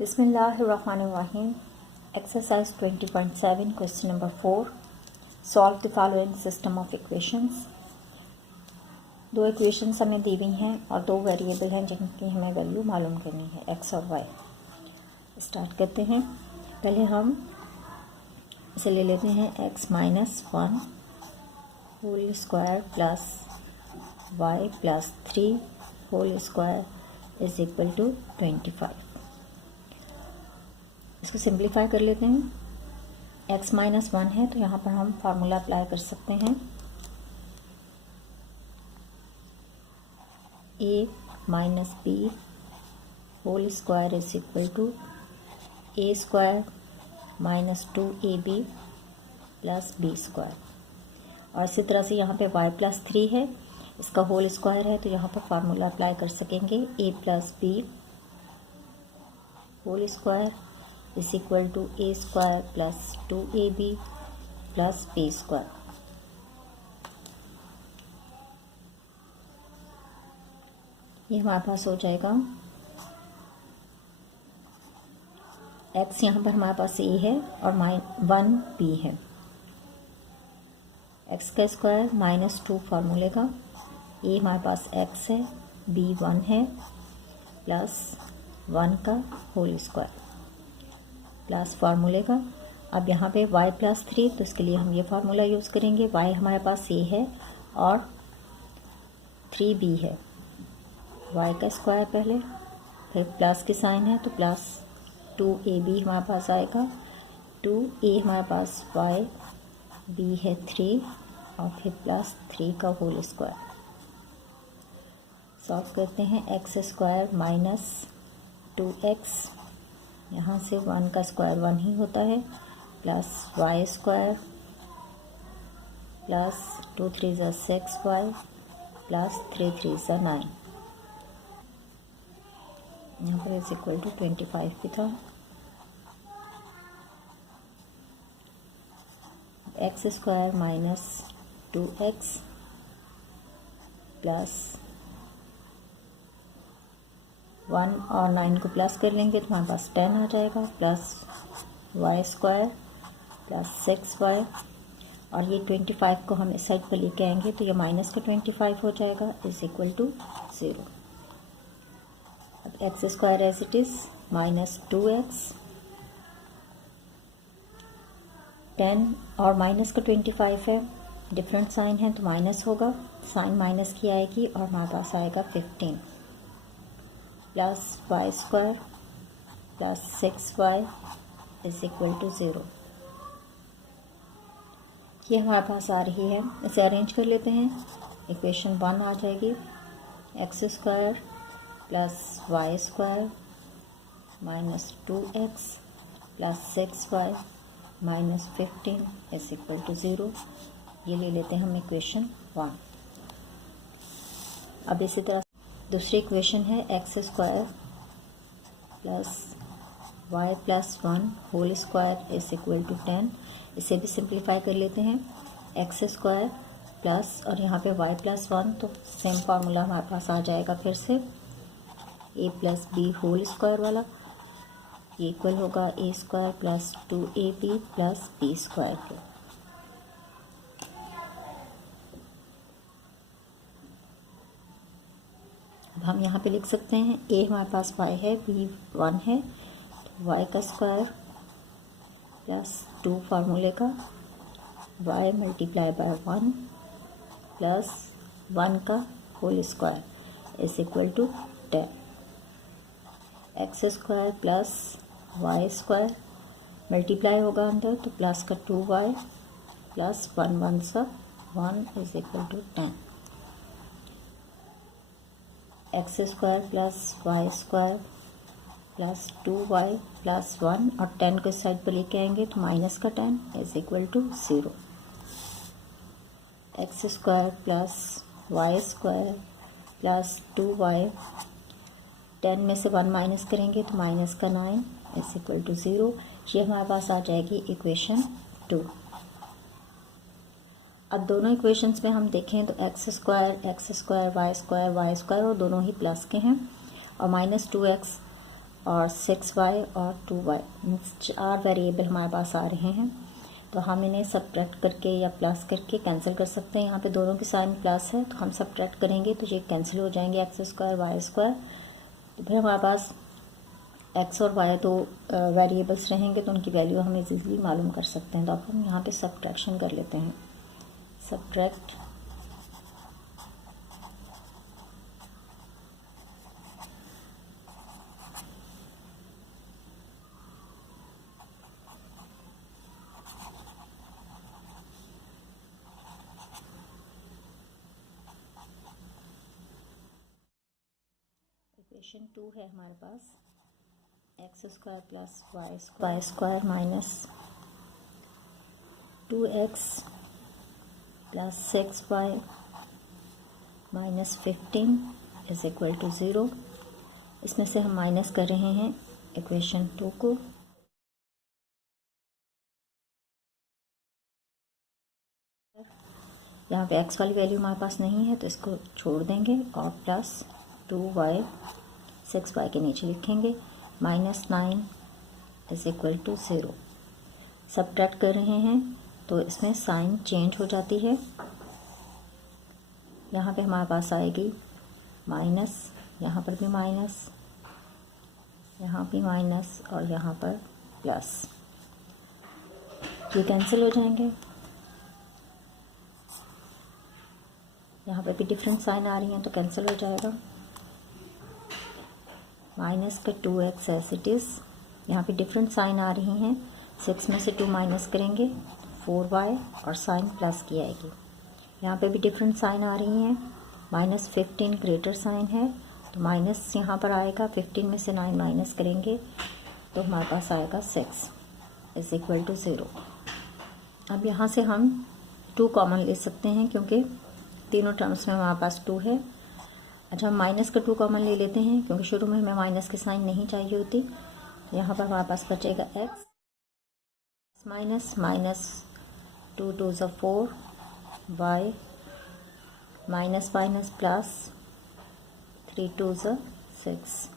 Bismillahirrahmanirrahim. Exercise 20.7, question number 4. Solve the following system of equations. दो equations हमें दी हुई हैं और दो वेरिएबल हैं जिनकी हमें वैल्यू मालूम करनी है, x और y. स्टार्ट करते हैं. पहले हम इसे ले लेते हैं x minus 1 whole square plus y plus 3 whole square is equal to 25. इसको सिंप्लीफाई कर लेते हैं. x माइनस 1 है तो यहाँ पर हम फार्मूला अप्लाई कर सकते हैं. a minus b whole square is equal to a square minus 2ab plus b square. और इसी तरह से यहाँ पे y प्लस 3 है, इसका होल स्क्वायर है तो यहाँ पर फार्मूला अप्लाई कर सकेंगे. a plus b whole square is equal to a square plus 2ab plus b square. ये हमारे पास हो जाएगा. x यहाँ पर हमारे पास a है और 1 b है. x का स्क्वायर माइनस 2 फार्मूले का, a हमारे पास x है, b 1 है प्लस 1 का होल स्क्वायर प्लस फार्मूले का. अब यहाँ पे y प्लस 3 तो इसके लिए हम ये फार्मूला यूज़ करेंगे. y हमारे पास a है और 3b है. y का स्क्वायर पहले, फिर प्लस की साइन है तो प्लस 2ab हमारे पास आएगा. 2a हमारे पास y, b है 3 और फिर प्लस 3 का होल स्क्वायर. सॉल्व करते हैं. एक्स स्क्वायर माइनस 2x, यहाँ से 1 का स्क्वायर 1 ही होता है, प्लस y स्क्वायर प्लस 2 3 ज़ा 6y प्लस 3 3 ज़ा 9. यहाँ पर इज इक्वल टू 25 भी था. X square minus 2x plus 1 और 9 को प्लस कर लेंगे तो हमारे पास 10 आ जाएगा, plus y square plus 6y. और ये 25 को हम इस साइड पर लेके आएंगे तो ये माइनस का 25 हो जाएगा, इज इक्वल टू 0. अब x square as it is minus 2x, 10 और माइनस का 25 है, डिफरेंट साइन है तो माइनस होगा, साइन माइनस की आएगी और हमारे पास आएगा 15 plus y square plus 6y is equal to 0. ये हमारे पास आ रही है. इसे अरेंज कर लेते हैं. इक्वेशन 1 आ जाएगी. X square plus y square minus 2x plus 6y minus 15 is equal to 0. ये ले लेते हैं हम इक्वेशन 1. अब इसी तरह दूसरी इक्वेशन है x square plus y plus 1 whole square is equal to 10. इसे भी सिंप्लीफाई कर लेते हैं. एक्स स्क्वायर प्लस और यहाँ पे y प्लस 1 तो सेम फार्मूला हमारे पास आ जाएगा फिर से, a plus b whole square वाला. ये इक्वल होगा a square plus 2ab plus b square के. अब हम यहाँ पे लिख सकते हैं a हमारे पास y है, b 1 है, तो y का स्क्वायर प्लस 2 फार्मूले का, y मल्टीप्लाई बाय 1 प्लस 1 का whole square is equal to 10. X square plus y square multiply होगा अंदर तो प्लस का 2y प्लस 1 1 सा 1 is equal to 10. X square plus y square plus 2y plus 1 और 10 को इस साइड पर लेके आएंगे तो माइनस का 10 is equal to 0. X square plus y square plus 2y, 10 में से 1 माइनस करेंगे तो माइनस का 9 इज इक्वल टू 0. ये हमारे पास आ जाएगी इक्वेशन 2. अब दोनों इक्वेशंस में हम देखें तो एक्स स्क्वायर वाई स्क्वायर और दोनों ही प्लस के हैं और माइनस 2x और 6y और 2y, 4 वेरिएबल हमारे पास आ रहे हैं। तो हम इन्हें सब्ट्रैक्ट करके या प्लस करके कैंसिल कर सकते हैं। यहाँ पे दोनों के साइन प्लस है तो हम सब्ट्रैक्ट करेंगे तो ये कैंसिल हो जाएंगे, एक्स स्क्वायर वाई स्क्वायर। तो फिर हमारे पास एक्स और वाई दो वेरिएबल्स रहेंगे तो उनकी वैल्यू हम इजीली मालूम कर सकते हैं। तो अब हम यहाँ पे सब्ट्रैक्शन कर लेते हैं। सब्ट्रैक्ट इक्वेशन 2 है हमारे पास, x square plus y square minus 2x plus 6y minus 15 is equal to 0। इसमें से हम माइनस कर रहे हैं इक्वेशन 2 को। यहाँ पे x वाली वैल्यू हमारे पास नहीं है तो इसको छोड़ देंगे और प्लस 2y 6y के नीचे लिखेंगे minus 9 is equal to 0। Subtract कर रहे हैं तो इसमें साइन चेंज हो जाती है। यहाँ पे हमारे पास आएगी माइनस, यहाँ पर भी माइनस, यहाँ भी माइनस और यहाँ पर प्लस। ये कैंसिल हो जाएंगे। यहाँ पे भी डिफरेंट साइन आ रही हैं तो कैंसिल हो जाएगा। माइनस का 2x एज इट इज़, यहाँ पे डिफरेंट साइन आ रही हैं। 6 में से 2 माइनस करेंगे 4y और साइन प्लस की आएगी। यहाँ पे भी डिफरेंट साइन आ रही हैं। माइनस 15 ग्रेटर साइन है तो माइनस यहाँ पर आएगा। 15 में से 9 माइनस करेंगे तो हमारे पास आएगा 6 इज इक्वल टू 0। अब यहाँ से हम 2 कॉमन ले सकते हैं क्योंकि तीनों टर्म्स में हमारे पास 2 है। अच्छा, हम माइनस का 2 कॉमन ले लेते हैं क्योंकि शुरू में हमें माइनस की साइन नहीं चाहिए होती। तो यहाँ पर हमारे पास बचेगा x माइनस माइनस 2 2 ज़ा 4 y माइनस माइनस प्लस 3 2 ज़ा 6।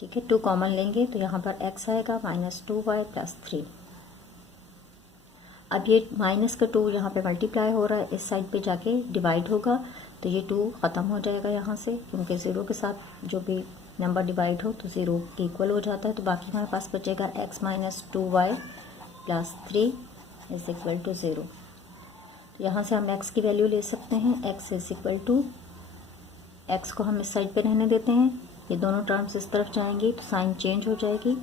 ठीक है, 2 कॉमन लेंगे तो यहाँ पर x आएगा माइनस 2y प्लस 3। अब ये माइनस का 2 यहाँ पे मल्टीप्लाई हो रहा है, इस साइड पे जाके डिवाइड होगा तो ये 2 ख़त्म हो जाएगा यहाँ से, क्योंकि 0 के साथ जो भी नंबर डिवाइड हो तो 0 के इक्वल हो जाता है। तो बाकी हमारे पास बचेगा x minus 2y plus 3 is equal to 0। यहाँ से हम x की वैल्यू ले सकते हैं। x is equal to, x को हम इस साइड पे रहने देते हैं, ये दोनों टर्म्स इस तरफ जाएंगी तो साइन चेंज हो जाएगी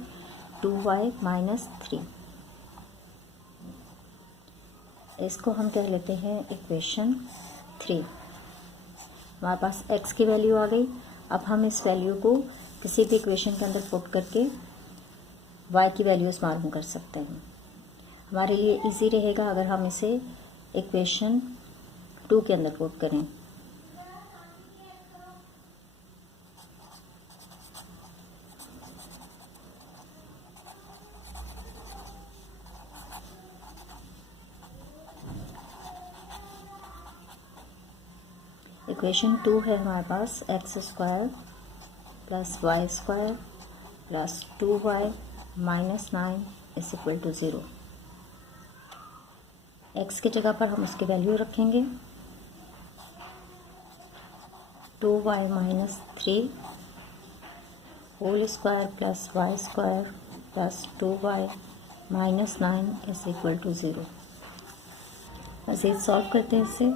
2y माइनस 3। इसको हम कह लेते हैं इक्वेशन 3। हमारे पास x की वैल्यू आ गई। अब हम इस वैल्यू को किसी भी इक्वेशन के अंदर पुट करके y की वैल्यूज़ मालूम कर सकते हैं। हमारे लिए इजी रहेगा अगर हम इसे इक्वेशन 2 के अंदर पुट करें। इक्वेशन 2 है हमारे पास, x square plus y square plus 2y minus 9 is equal to 0। X की जगह पर हम उसकी वैल्यू रखेंगे 2y minus 3 whole square plus y square plus 2y minus 9 is equal to 0। मज़ीद सॉल्व करते हैं इसे।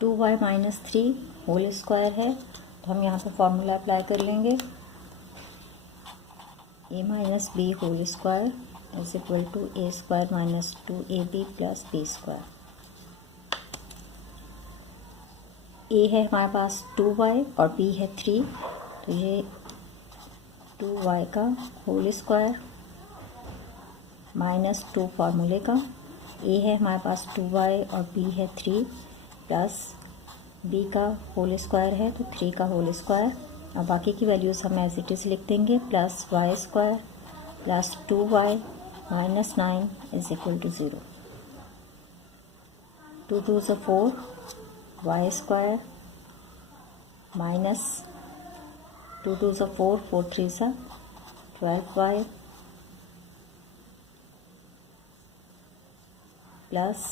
2y माइनस 3 होल स्क्वायर है तो हम यहाँ पे फॉर्मूला अप्लाई कर लेंगे। a minus b whole square is equal to a square minus 2ab plus b square. a है हमारे पास 2y और b है 3, तो ये 2y का होल स्क्वायर माइनस 2 फार्मूले का। a है हमारे पास 2y और b है 3 प्लस b का होल स्क्वायर है तो 3 का होल स्क्वायर। और बाकी की वैल्यूज़ हम एज इट इज़ लिख देंगे, plus y square plus 2y minus 9 is equal to 0। 2 2 ज़ा 4 वाई स्क्वायर माइनस 2 2 सा 4, 4 3 सा 12y प्लस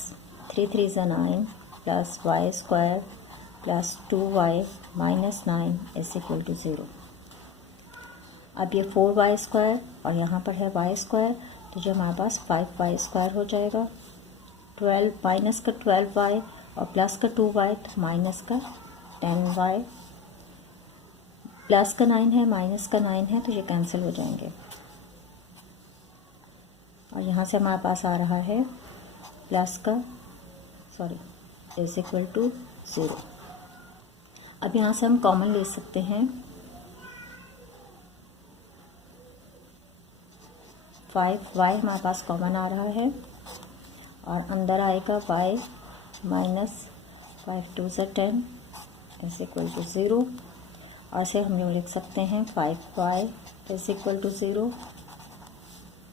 3 3 सा 9 plus y square plus 2y minus 9 is equal to 0। अब ये 4y स्क्वायर और यहाँ पर है y स्क्वायर, तो जो हमारे पास 5y स्क्वायर हो जाएगा। 12 माइनस का 12y और प्लस का 2y, तो माइनस का 10y, प्लस का 9 है माइनस का 9 है, तो ये कैंसिल हो जाएंगे और यहाँ से हमारे पास आ रहा है प्लस का इज इक्वल टू 0। अब यहाँ से हम कॉमन ले सकते हैं 5y हमारे पास कॉमन आ रहा है और अंदर आएगा y माइनस 5 2 सा 10 इज इक्वल टू 0 और इसे हम यूँ लिख सकते हैं 5y is equal to 0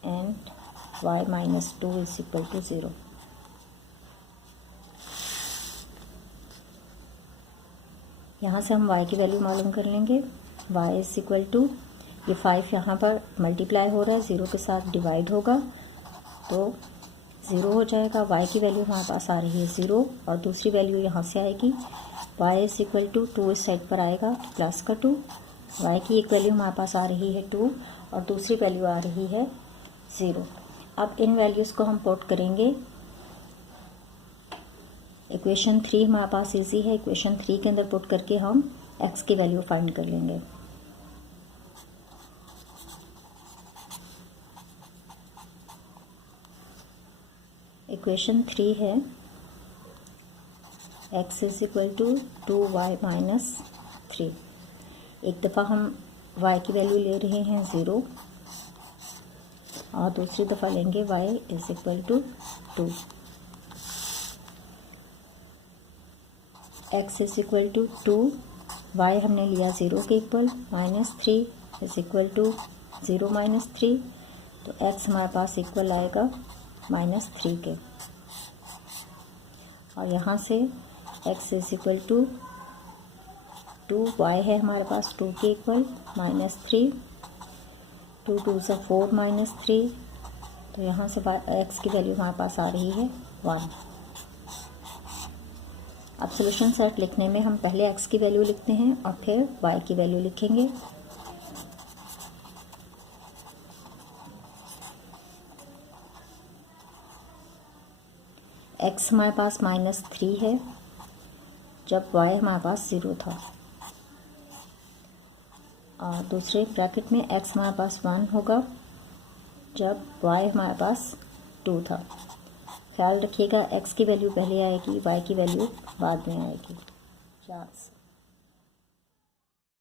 and y minus 2 is equal to 0। यहाँ से हम y की वैल्यू मालूम कर लेंगे। y इज इक्वल टू, ये 5 यहाँ पर मल्टीप्लाई हो रहा है, 0 के साथ डिवाइड होगा तो 0 हो जाएगा। y की वैल्यू हमारे पास आ रही है 0 और दूसरी वैल्यू यहाँ से आएगी y इज इक्वल टू 2 इस साइड पर आएगा तो प्लस का 2। y की एक वैल्यू हमारे पास आ रही है 2 और दूसरी वैल्यू आ रही है 0। अब इन वैल्यूज़ को हम पुट करेंगे। इक्वेशन 3 हमारे पास इजी है, इक्वेशन 3 के अंदर पुट करके हम x की वैल्यू फाइंड कर लेंगे। इक्वेशन 3 है x is equal to 2y minus 3। एक दफ़ा हम y की वैल्यू ले रहे हैं 0 और दूसरी दफ़ा लेंगे y is equal to 2। x is equal to 2, y हमने लिया 0 के equal, minus 3 is equal to 0 minus 3, तो x हमारे पास इक्वल आएगा माइनस 3 के। और यहाँ से x is equal to 2, y है हमारे पास 2 के इक्वल, माइनस 3, 2 2 सा 4 माइनस 3, तो यहाँ से x की वैल्यू हमारे पास आ रही है 1। अब सॉल्यूशन सेट लिखने में हम पहले x की वैल्यू लिखते हैं और फिर y की वैल्यू लिखेंगे। x हमारे पास माइनस 3 है जब y हमारे पास 0 था, और दूसरे ब्रैकेट में x हमारे पास 1 होगा जब y हमारे पास 2 था। ख्याल रखिएगा x की वैल्यू पहले आएगी, y की वैल्यू बाद में आएगी।